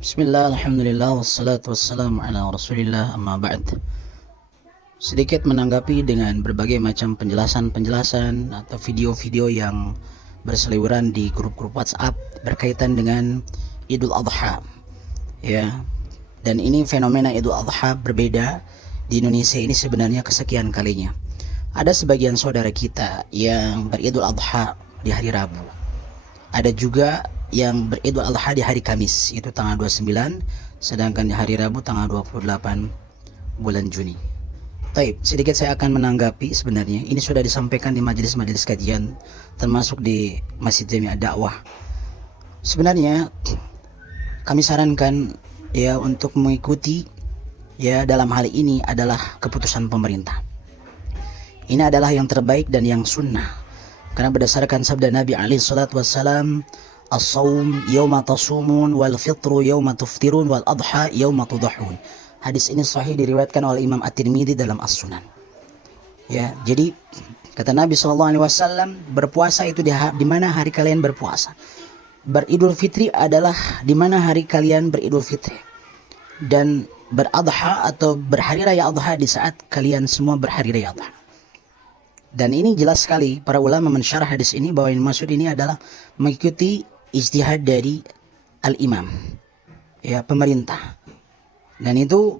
Bismillah, alhamdulillah, wassalatu wassalamu ala rasulillah, amma ba'd. Sedikit menanggapi dengan berbagai macam penjelasan-penjelasan atau video-video yang berseliweran di grup-grup WhatsApp berkaitan dengan Idul Adha. Ya. Dan ini fenomena Idul Adha berbeda di Indonesia ini sebenarnya kesekian kalinya. Ada sebagian saudara kita yang beridul Adha di hari Rabu. Ada juga yang beridul adha di hari Kamis, itu tanggal 29, sedangkan di hari Rabu tanggal 28 bulan Juni. Taib, sedikit saya akan menanggapi. Sebenarnya ini sudah disampaikan di majelis-majelis kajian, termasuk di Masjid Jami'ah Dakwah. Sebenarnya kami sarankan ya untuk mengikuti ya dalam hal ini adalah keputusan pemerintah. Ini adalah yang terbaik dan yang sunnah. Karena berdasarkan sabda Nabi alaihi salatu wassalam, as-sawm yawma tasumun wal fitru yawma tuftirun wal adha yawma tudahun. Hadis ini sahih diriwayatkan oleh Imam At-Tirmidzi dalam As-Sunan. Ya, jadi kata Nabi SAW, berpuasa itu di mana hari kalian berpuasa. Beridul fitri adalah di mana hari kalian beridul fitri. Dan beradha atau berhari raya adha di saat kalian semua berhari raya adha. Dan ini jelas sekali para ulama mensyarah hadis ini bahwa yang maksud ini adalah mengikuti ijtihad dari al-imam, ya, pemerintah. Dan itu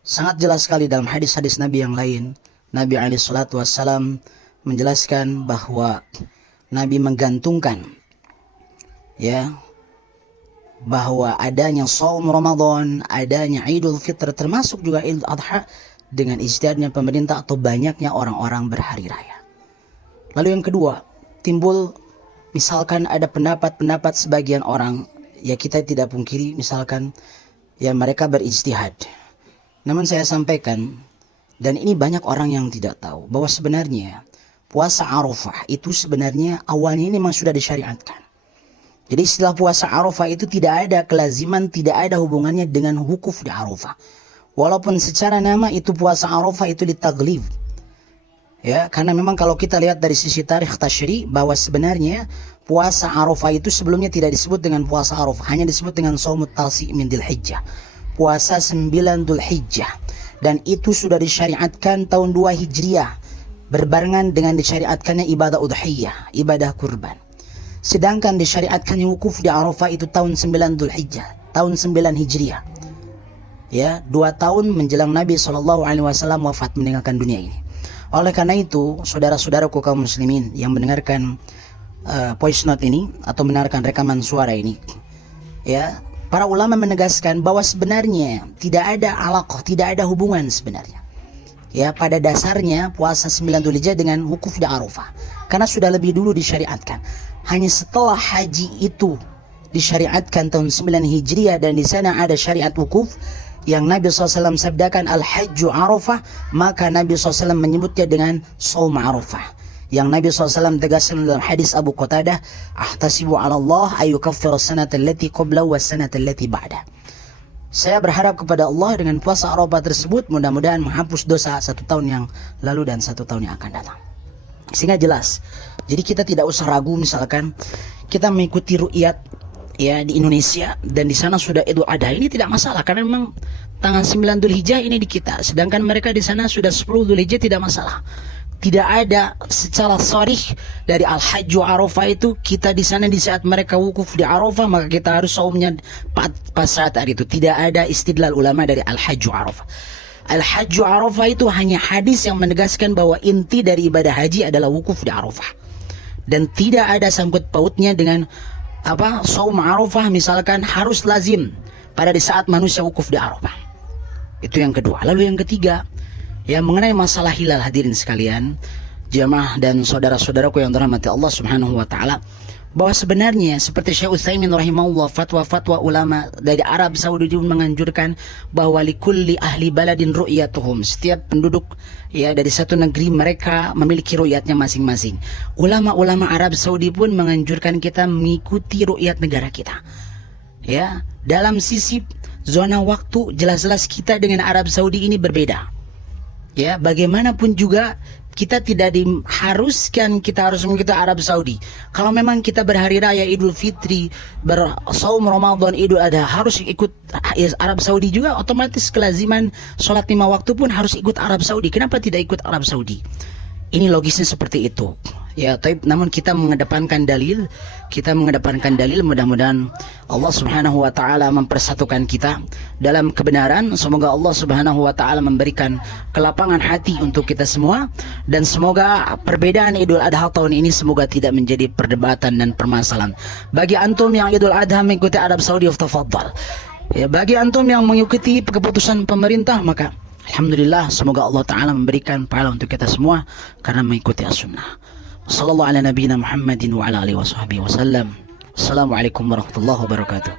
sangat jelas sekali dalam hadis-hadis Nabi yang lain. Nabi alaihi salatu wassalam menjelaskan bahwa Nabi menggantungkan ya bahwa adanya shaum Ramadan, adanya Idul Fitr, termasuk juga Idul Adha dengan ijtihadnya pemerintah atau banyaknya orang-orang berhari raya. Lalu yang kedua, timbul misalkan ada pendapat-pendapat sebagian orang, ya kita tidak pungkiri misalkan ya mereka berijtihad. Namun saya sampaikan, dan ini banyak orang yang tidak tahu, bahwa sebenarnya puasa Arafah itu sebenarnya awalnya ini memang sudah disyariatkan. Jadi istilah puasa Arafah itu tidak ada kelaziman, tidak ada hubungannya dengan wukuf di Arafah. Walaupun secara nama itu puasa Arafah itu ditaglib. Ya, karena memang kalau kita lihat dari sisi tarikh tasyri bahwa sebenarnya puasa Arafah itu sebelumnya tidak disebut dengan puasa Arafah, hanya disebut dengan shaumut tasi' min Dzulhijjah. Puasa 9 Dzulhijjah. Dan itu sudah disyariatkan tahun 2 Hijriah berbarengan dengan disyariatkannya ibadah udhiyah, ibadah kurban. Sedangkan disyariatkannya wukuf di Arafah itu tahun 9 Dzulhijjah, tahun 9 Hijriah. Ya, 2 tahun menjelang Nabi SAW wafat meninggalkan dunia ini. Oleh karena itu, saudara-saudaraku kaum muslimin yang mendengarkan voice note ini atau mendengarkan rekaman suara ini, ya, para ulama menegaskan bahwa sebenarnya tidak ada alaqah, tidak ada hubungan sebenarnya. Ya, pada dasarnya puasa 9 Dzulhijjah dengan wukuf di Arafah, karena sudah lebih dulu disyariatkan. Hanya setelah haji itu disyariatkan tahun 9 Hijriah dan di sana ada syariat wukuf yang Nabi SAW sabdakan al-hajju Arafah, maka Nabi SAW menyebutnya dengan shaum Arafah. Yang Nabi SAW tegaskan dalam hadis Abu Qatadah, ahtasibu ala Allah ayyukaffir as-sanata allati qabla wa as-sanata allati ba'da. Saya berharap kepada Allah dengan puasa Arafah tersebut mudah-mudahan menghapus dosa 1 tahun yang lalu dan 1 tahun yang akan datang. Sehingga jelas. Jadi kita tidak usah ragu misalkan kita mengikuti ru'yat ya di Indonesia dan di sana sudah Idul Adha, ini tidak masalah karena memang tanggal 9 Dzulhijjah ini di kita, sedangkan mereka di sana sudah 10 Dzulhijjah, tidak masalah. Tidak ada secara sharih dari al-hajju Arafah itu kita di sana di saat mereka wukuf di Arafah maka kita harus saumnya pas saat hari itu. Tidak ada istidlal ulama dari al-hajju Arafah. Al-hajju Arafah itu hanya hadis yang menegaskan bahwa inti dari ibadah haji adalah wukuf di Arafah. Dan tidak ada sangkut pautnya dengan shaum Arafah misalkan harus lazim pada di saat manusia wukuf di Arafah. Itu yang kedua. Lalu yang ketiga, ya mengenai masalah hilal, hadirin sekalian, jamaah dan saudara-saudaraku yang dirahmati Allah Subhanahu wa taala, bahwa sebenarnya seperti Syekh Utsaimin rahimahullah, fatwa-fatwa ulama dari Arab Saudi menganjurkan bahwa likulli ahli baladin ru'yatuhum, setiap penduduk ya dari satu negeri mereka memiliki ru'yatnya masing-masing. Ulama-ulama Arab Saudi pun menganjurkan kita mengikuti ru'yat negara kita. Ya, dalam sisi zona waktu jelas-jelas kita dengan Arab Saudi ini berbeda. Ya, bagaimanapun juga kita tidak diharuskan kita harus mengikuti Arab Saudi. Kalau memang kita berhari raya Idul Fitri, bersaum Ramadan, Idul Adha harus ikut Arab Saudi juga, otomatis kelaziman sholat 5 waktu pun harus ikut Arab Saudi. Kenapa tidak ikut Arab Saudi? Ini logisnya seperti itu. Ya, tapi namun kita mengedepankan dalil, mudah-mudahan Allah Subhanahu wa taala mempersatukan kita dalam kebenaran. Semoga Allah Subhanahu wa taala memberikan kelapangan hati untuk kita semua, dan semoga perbedaan Idul Adha tahun ini semoga tidak menjadi perdebatan dan permasalahan. Bagi antum yang Idul Adha mengikuti Arab Saudi, tafadhal. Ya, bagi antum yang mengikuti keputusan pemerintah, maka alhamdulillah, semoga Allah Ta'ala memberikan pahala untuk kita semua karena mengikuti as-sunnah. Sallallahu ala nabiyina Muhammadin wa ala alihi wa sahbihi wa sallam. Assalamualaikum warahmatullahi wabarakatuh.